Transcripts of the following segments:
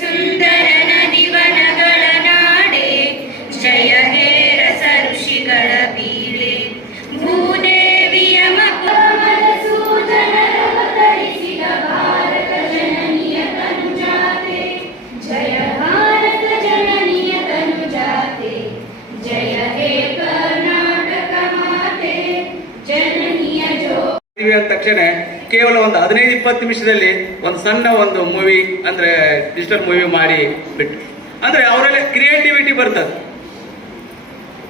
ಸುಂದರ ನದಿವನಗಳ ನಾಡೆ, ಜಯ ಹೇ ರಸ ಋಷಿಗಳ ಬೀಡೆ. ಭೂದೇವಿಯ ಮಕರಿಸಿದ ಭಾರತ ಜನನಿಯ ತನುಜಾತೆ, ಜಯ ಭಾರತ ಜನನಿಯ ತನುಜಾತೆ, ಜಯ ಹೇ ಕರ್ನಾಟಕ ಮಾತೆ ಜನನಿಯ ಜೋ. ಅಂದ ತಕ್ಷಣ ಕೇವಲ ಒಂದು 15-20 ನಿಮಿಷದಲ್ಲಿ ಒಂದು ಸಣ್ಣ ಒಂದು ಮೂವಿ ಅಂದ್ರೆ ಡಿಜಿಟಲ್ ಮೂವಿ ಮಾಡಿ ಬಿಟ್ಟು, ಅಂದ್ರೆ ಅವರಲ್ಲಿ ಕ್ರಿಯೇಟಿವಿಟಿ ಬರ್ತದೆ.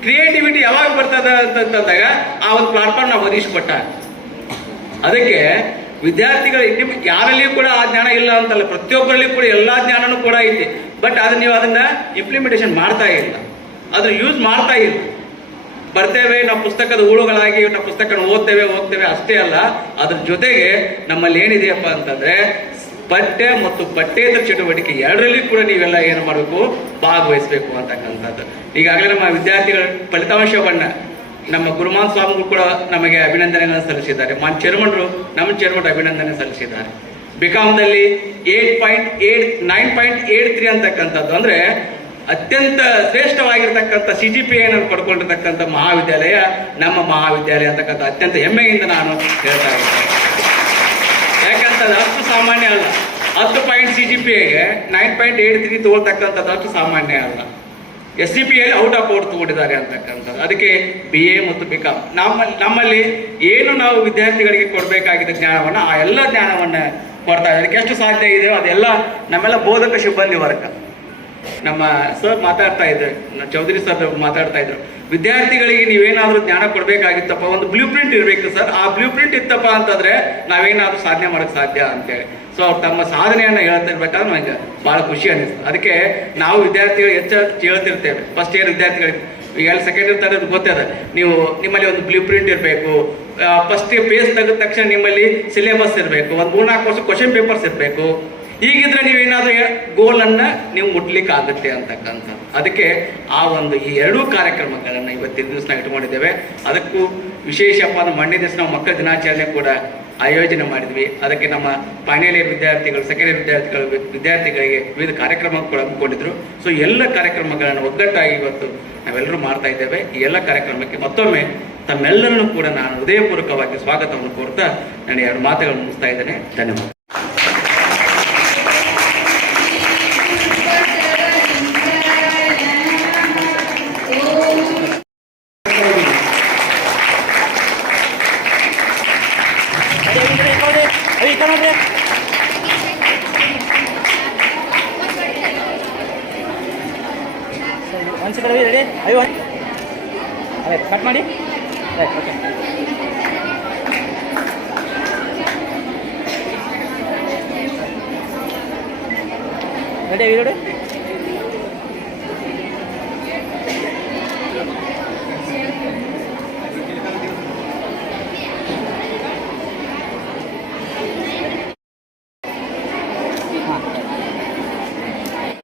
ಕ್ರಿಯೇಟಿವಿಟಿ ಯಾವಾಗ ಬರ್ತದೆ ಅಂತಂದಾಗ ಆ ಒಂದು ಪ್ಲಾಟ್ಫಾರ್ಮ್ ನಾವು ಒದಗಿಸಿಕೊಟ್ಟ. ಅದಕ್ಕೆ ವಿದ್ಯಾರ್ಥಿಗಳು ಯಾರಲ್ಲಿಯೂ ಕೂಡ ಆ ಜ್ಞಾನ ಇಲ್ಲ ಅಂತಲ್ಲ, ಪ್ರತಿಯೊಬ್ಬರಲ್ಲಿ ಕೂಡ ಎಲ್ಲ ಜ್ಞಾನನೂ ಕೂಡ ಐತಿ. ಬಟ್ ಅದನ್ನ ನೀವು ಅದನ್ನ ಇಂಪ್ಲಿಮೆಂಟೇಷನ್ ಮಾಡ್ತಾ ಇಲ್ಲ, ಅದನ್ನ ಯೂಸ್ ಮಾಡ್ತಾ ಇಲ್ಲ. ಬರ್ತೇವೆ ನಾವು ಪುಸ್ತಕದ ಹೂಳುಗಳಾಗಿ ನಾವು ಪುಸ್ತಕ ಓದ್ತೇವೆ ಅಷ್ಟೇ ಅಲ್ಲ, ಅದ್ರ ಜೊತೆಗೆ ನಮ್ಮಲ್ಲಿ ಏನಿದೆಯಪ್ಪ ಅಂತಂದ್ರೆ ಪಠ್ಯ ಮತ್ತು ಪಠ್ಯೇತರ ಚಟುವಟಿಕೆ ಎರಡರಲ್ಲಿ ಕೂಡ ನೀವೆಲ್ಲ ಏನು ಮಾಡಬೇಕು, ಭಾಗವಹಿಸಬೇಕು ಅಂತಕ್ಕಂಥದ್ದು. ಈಗಾಗಲೇ ನಮ್ಮ ವಿದ್ಯಾರ್ಥಿಗಳ ಫಲಿತಾಂಶವನ್ನ ನಮ್ಮ ಗುರುಮಾನ್ ಸ್ವಾಮಿಗಳು ಕೂಡ ನಮಗೆ ಅಭಿನಂದನೆಗಳನ್ನು ಸಲ್ಲಿಸಿದ್ದಾರೆ. ನಮ್ಮ ಚೇರ್ಮನ್ರು ಅಭಿನಂದನೆ ಸಲ್ಲಿಸಿದ್ದಾರೆ. ಬಿಕಾಮ್ದಲ್ಲಿ 9.83 ಅಂತಕ್ಕಂಥದ್ದು ಅಂದ್ರೆ ಅತ್ಯಂತ ಶ್ರೇಷ್ಠವಾಗಿರ್ತಕ್ಕಂಥ CGPA ಪಡ್ಕೊಂಡಿರ್ತಕ್ಕಂಥ ಮಹಾವಿದ್ಯಾಲಯ ನಮ್ಮ ಮಹಾವಿದ್ಯಾಲಯ ಅಂತಕ್ಕಂಥ ಅತ್ಯಂತ ಹೆಮ್ಮೆಯಿಂದ ನಾನು ಹೇಳ್ತಾ ಇದ್ದೇನೆ. ಯಾಕಂತಂದ್ರೆ ಅಷ್ಟು ಸಾಮಾನ್ಯ ಅಲ್ಲ. 10 ಪಾಯಿಂಟ್ CGPAಗೆ 9.83 ತಗೊಳ್ತಕ್ಕಂಥದ್ದು ಅಷ್ಟು ಸಾಮಾನ್ಯ ಅಲ್ಲ. SCPಯಲ್ಲಿ ಔಟ್ ಆಫ್ ಔಟ್ ತಗೊಂಡಿದ್ದಾರೆ ಅಂತಕ್ಕಂಥದ್ದು. ಅದಕ್ಕೆ BA ಮತ್ತು BCom ನಮ್ಮಲ್ಲಿ ಏನು ನಾವು ವಿದ್ಯಾರ್ಥಿಗಳಿಗೆ ಕೊಡಬೇಕಾಗಿದ್ದ ಜ್ಞಾನವನ್ನು ಆ ಎಲ್ಲ ಜ್ಞಾನವನ್ನು ಕೊಡ್ತಾ ಇದ್ದಾರೆ. ಎಷ್ಟು ಸಾಧ್ಯ ಇದೆಯೋ ಅದೆಲ್ಲ ನಮ್ಮೆಲ್ಲ ಬೋಧಕ ಸಿಬ್ಬಂದಿ ವರ್ಗ. ನಮ್ಮ ಸರ್ ಮಾತಾಡ್ತಾ ಇದ್ರು, ಚೌಧರಿ ಸರ್ ಮಾತಾಡ್ತಾ ಇದ್ರು, ವಿದ್ಯಾರ್ಥಿಗಳಿಗೆ ನೀವೇನಾದ್ರೂ ಜ್ಞಾನ ಕೊಡ್ಬೇಕಾಗಿತ್ತಪ್ಪ, ಒಂದು ಬ್ಲೂ ಪ್ರಿಂಟ್ ಇರಬೇಕು ಸರ್. ಆ ಬ್ಲೂ ಪ್ರಿಂಟ್ ಇತ್ತಪ್ಪ ಅಂತಂದ್ರೆ ನಾವೇನಾದ್ರೂ ಸಾಧನೆ ಮಾಡಕ್ ಸಾಧ್ಯ ಅಂತೇಳಿ. ಸೊ ಅವ್ರು ತಮ್ಮ ಸಾಧನೆಯನ್ನ ಹೇಳ್ತಿರ್ಬೇಕಾದ್ರೆ ನನಗೆ ಬಹಳ ಖುಷಿ ಅನ್ನಿಸ್ತು. ಅದಕ್ಕೆ ನಾವು ವಿದ್ಯಾರ್ಥಿಗಳು ಹೇಳ್ತಿರ್ತೇವೆ, ಫಸ್ಟ್ ಇಯರ್ ವಿದ್ಯಾರ್ಥಿಗಳಿಗೆ, ಈಗ ಸೆಕೆಂಡ್ ಇಯರ್ ತರದ್ ಗೊತ್ತದ, ನೀವು ನಿಮ್ಮಲ್ಲಿ ಒಂದು ಬ್ಲೂ ಪ್ರಿಂಟ್ ಇರಬೇಕು. ಫಸ್ಟ್ ಪೇಜ್ ತೆಗೆದ ತಕ್ಷಣ ನಿಮ್ಮಲ್ಲಿ ಸಿಲೆಬಸ್ ಇರಬೇಕು, ಒಂದು 3-4 ವರ್ಷ ಕ್ವಶನ್ ಪೇಪರ್ಸ್ ಇರಬೇಕು. ಹೀಗಿದ್ರೆ ನೀವೇನಾದ್ರೂ ಗೋಲನ್ನು ನೀವು ಮುಟ್ಲಿಕ್ಕೆ ಆಗುತ್ತೆ ಅಂತಕ್ಕಂಥದ್ದು. ಅದಕ್ಕೆ ಆ ಒಂದು ಈ ಎರಡೂ ಕಾರ್ಯಕ್ರಮಗಳನ್ನು ಇವತ್ತಿನ ದಿವಸ ನಾವು ಇಟ್ಕೊಂಡಿದ್ದೇವೆ. ಅದಕ್ಕೂ ವಿಶೇಷಪ್ಪ ಅಂದ್ರೆ ಮಂಡ್ಯ ದಿವಸ ನಾವು ಮಕ್ಕಳ ದಿನಾಚರಣೆ ಕೂಡ ಆಯೋಜನೆ ಮಾಡಿದ್ವಿ. ಅದಕ್ಕೆ ನಮ್ಮ ಫೈನಲ್ ಇಯರ್ ವಿದ್ಯಾರ್ಥಿಗಳು, ಸೆಕೆಂಡ್ ಇಯರ್ ವಿದ್ಯಾರ್ಥಿಗಳಿಗೆ ವಿವಿಧ ಕಾರ್ಯಕ್ರಮ ಕೂಡ ಹಮ್ಮಿಕೊಂಡಿದ್ರು. ಸೊ ಎಲ್ಲ ಕಾರ್ಯಕ್ರಮಗಳನ್ನು ಒಗ್ಗಟ್ಟಾಗಿ ಇವತ್ತು ನಾವೆಲ್ಲರೂ ಮಾಡ್ತಾ ಇದ್ದೇವೆ. ಈ ಎಲ್ಲ ಕಾರ್ಯಕ್ರಮಕ್ಕೆ ಮತ್ತೊಮ್ಮೆ ತಮ್ಮೆಲ್ಲರನ್ನು ಕೂಡ ನಾನು ಹೃದಯಪೂರ್ವಕವಾಗಿ ಸ್ವಾಗತವನ್ನು ಕೋರ್ತಾ ನಾನು 2 ಮಾತುಗಳನ್ನು ಮುಗಿಸ್ತಾ ಇದ್ದೇನೆ. ಧನ್ಯವಾದ. ರೆಡಿ ಅಯ್ಯೋ ಆಯ್ತು, ಕಟ್ ಮಾಡಿ. Right, okay. ರೆಡಿ ನೋಡಿ.